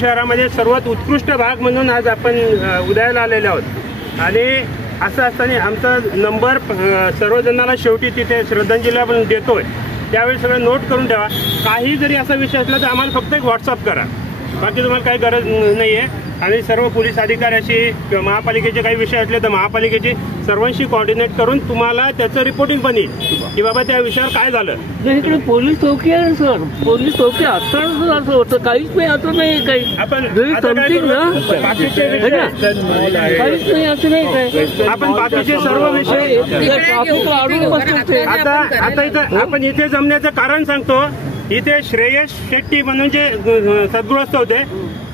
शहरामध्ये सर्वात उत्कृष्ट भाग म्हणून आज आपण उदयाला आलेले आहोत आणि असं असताना आमचा नंबर सर्वजणांना शेवटी तिथे श्रद्धांजली आपण देतोय त्यावेळी सगळं नोट करून ठेवा। काही जरी असा विषय असला तर आम्हाला फक्त एक व्हॉट्सअप करा, बाकी तुम्हाला काही गरज नाही आहे। आणि सर्व पोलीस अधिकाऱ्याशी महापालिकेचे काही विषय असले तर महापालिकेची सर्वांशी कोऑर्डिनेट करून तुम्हाला त्याचं रिपोर्टिंग पण येईल की बाबा त्या विषयावर काय झालं। इकडे पोलीस चौकी आहे सर, पोलीस चौकी आता असं होतं, काहीच नाही आता नाही काही आपण समथिंग ना बाकीचे काहीच नाही असं नाही काय आपण बाकीचे सर्व विषय आता इथं आपण इथे जमण्याचं कारण सांगतो। इथे श्रेयस शेट्टी म्हणून जे सद्गृहस्थ होते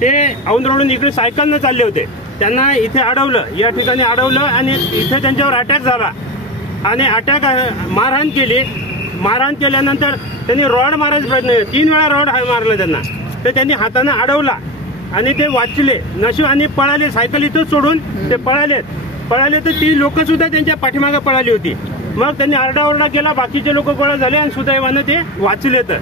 ते औंधरोडून इकडे सायकलनं चालले होते, त्यांना इथे अडवलं, या ठिकाणी अडवलं आणि इथे त्यांच्यावर अटॅक झाला आणि अटॅक मारहाण केली। मारहाण केल्यानंतर त्यांनी रॉड मारायचा प्रयत्न 3 वेळा रॉड मारला त्यांना, तर त्यांनी हाताने अडवला आणि ते वाचले नशीब आणि पळाले, सायकल इथंच सोडून ते पळाले तर ती लोक सुद्धा त्यांच्या पाठीमागे पळाली होती। मग त्यांनी आरडाओरडा केला, बाकीचे लोक गोळा झाले आणि सुदैवानं ते वाचले। तर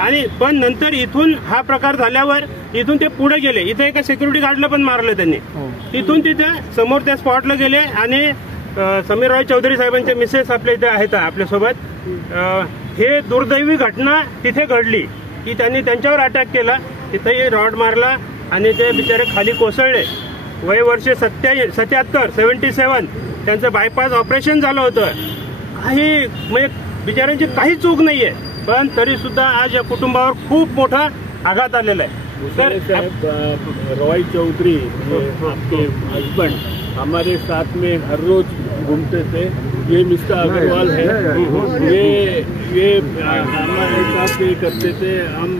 आणि पण नंतर इथून हा प्रकार झाल्यावर इथून ते पुढे गेले, इथे एका सिक्युरिटी गार्डला पण मारलं त्यांनी। तिथून तिथे समोर त्या स्पॉटला गेले आणि समीर राय चौधरी साहेबांचे मिसेस आपल्या इथे आहेत आपल्यासोबत। हे दुर्दैवी घटना तिथे घडली की त्यांनी त्यांच्यावर अटॅक केला, तिथेही रॉड मारला आणि ते बिचारे खाली कोसळले। वय वर्ष 77 त्यांचं बायपास ऑपरेशन झालं होतं। काही म्हणजे बिचाऱ्यांची काही चूक नाहीये, पण तरी सुद्धा आज या कुटुंबावर खूप मोठा आघात आलेला आहे। रॉय चौधरी आपके हस्बैंड हमारे साथ में हर रोज घूमते थे। ये मिस्टर अग्रवाल है, ये हमारे साथ ये करते थे। हम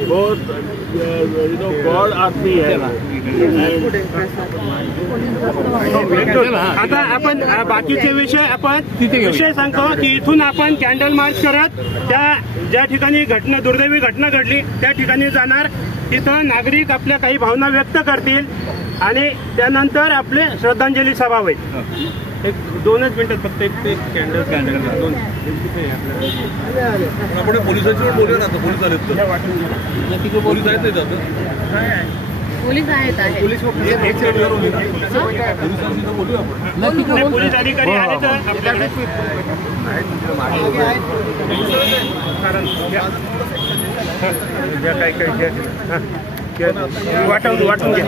बहुत गॉड आदमी है। आता आपण बाकीचे विषय सांगतो की इथून आपण कॅन्डल मार्च करत त्या ज्या ठिकाणी दुर्दैवी घटना घडली त्या ठिकाणी जाणार। तिथं नागरिक आपल्या काही भावना व्यक्त करतील आणि त्यानंतर आपले श्रद्धांजली सभा होईल। एक 2च मिनिटात फक्त एक कॅन्डल दोन आपण पोलिसांची बोलूया ना, पोलीस आलेत तर पोलीस आहेत पोलीस आहेत पोलीस अधिकारी आले तर आपल्याकडे वाटून घ्या।